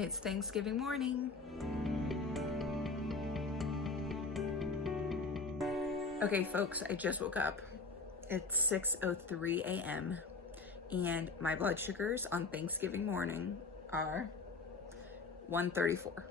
It's Thanksgiving morning. Okay, folks, I just woke up. It's 6:03 a.m. and my blood sugars on Thanksgiving morning are 134.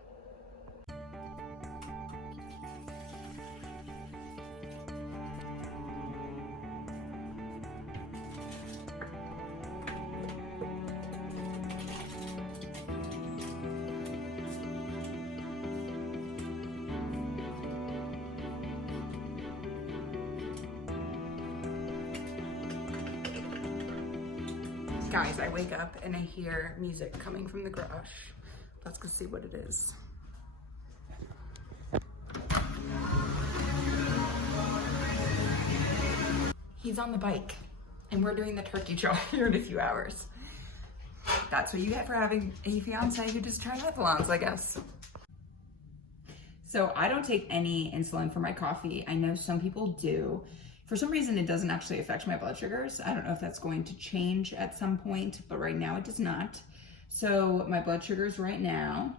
Guys, I wake up and I hear music coming from the garage. Let's go see what it is. He's on the bike and we're doing the turkey trot here in a few hours. That's what you get for having a fiance who just triathlons, I guess. So I don't take any insulin for my coffee. I know some people do. For some reason, it doesn't actually affect my blood sugars. I don't know if that's going to change at some point, but right now it does not. So my blood sugars right now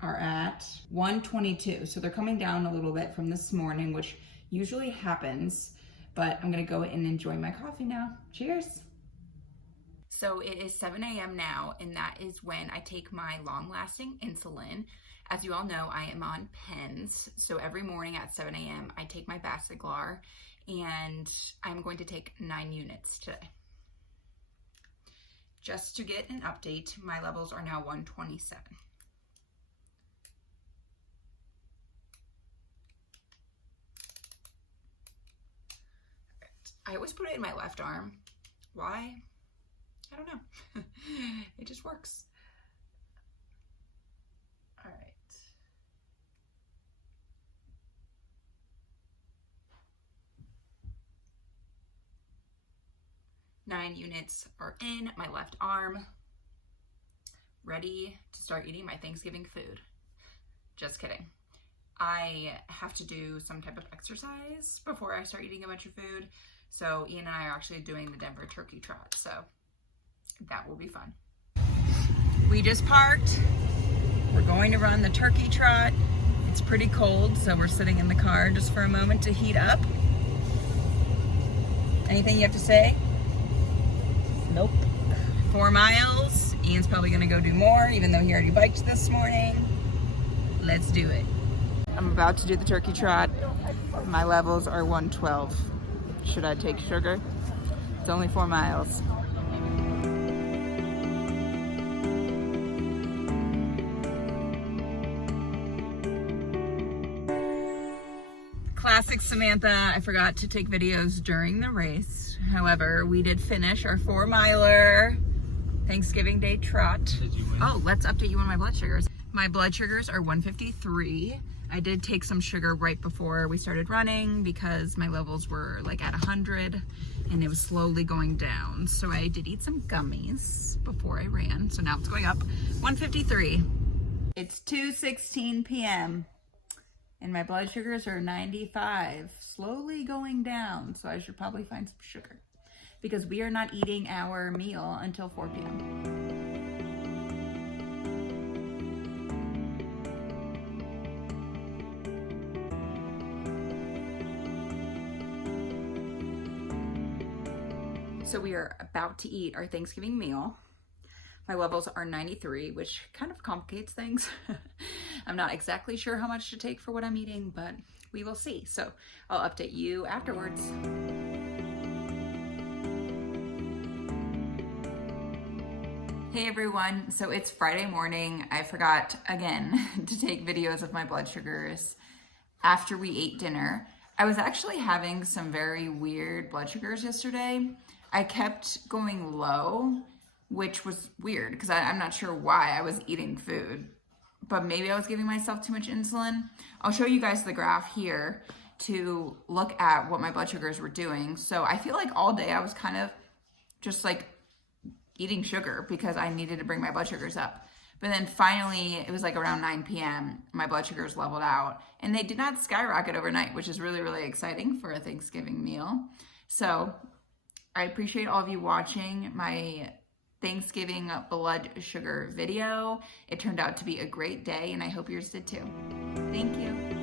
are at 122. So they're coming down a little bit from this morning, which usually happens, but I'm gonna go and enjoy my coffee now. Cheers. So it is 7 a.m. now, and that is when I take my long-lasting insulin. As you all know, I am on pens. So every morning at 7 a.m., I take my Basaglar, and I'm going to take 9 units today. Just to get an update, my levels are now 127. I always put it in my left arm. Why? I don't know. It just works. All right. Nine units are in my left arm, ready to start eating my Thanksgiving food. Just kidding. I have to do some type of exercise before I start eating a bunch of food. So Ian and I are actually doing the Denver turkey trot. So that will be fun. We just parked. We're going to run the turkey trot. It's pretty cold, so we're sitting in the car just for a moment to heat up. Anything you have to say? Nope. 4 miles. Ian's probably gonna go do more, even though he already biked this morning. Let's do it. I'm about to do the turkey trot. My levels are 112. Should I take sugar? It's only 4 miles. Classic Samantha, I forgot to take videos during the race. However, we did finish our 4-miler Thanksgiving Day trot. Did you win? Oh, let's update you on my blood sugars. My blood sugars are 153. I did take some sugar right before we started running because my levels were like at 100 and it was slowly going down. So I did eat some gummies before I ran. So now it's going up. 153. It's 2:16 p.m. and my blood sugars are 95, slowly going down. So I should probably find some sugar because we are not eating our meal until 4 p.m. So we are about to eat our Thanksgiving meal. My levels are 93, which kind of complicates things. I'm not exactly sure how much to take for what I'm eating, but we will see. So I'll update you afterwards. Hey everyone, so it's Friday morning. I forgot again to take videos of my blood sugars after we ate dinner. I was actually having some very weird blood sugars yesterday. I kept going low, which was weird because I'm not sure why. I was eating food, but maybe I was giving myself too much insulin. I'll show you guys the graph here to look at what my blood sugars were doing. So I feel like all day I was kind of just like eating sugar because I needed to bring my blood sugars up. But then finally, it was like around 9 p.m., my blood sugars leveled out and they did not skyrocket overnight, which is really, really exciting for a Thanksgiving meal. So I appreciate all of you watching. My Thanksgiving blood sugar video. It turned out to be a great day, and I hope yours did too. Thank you.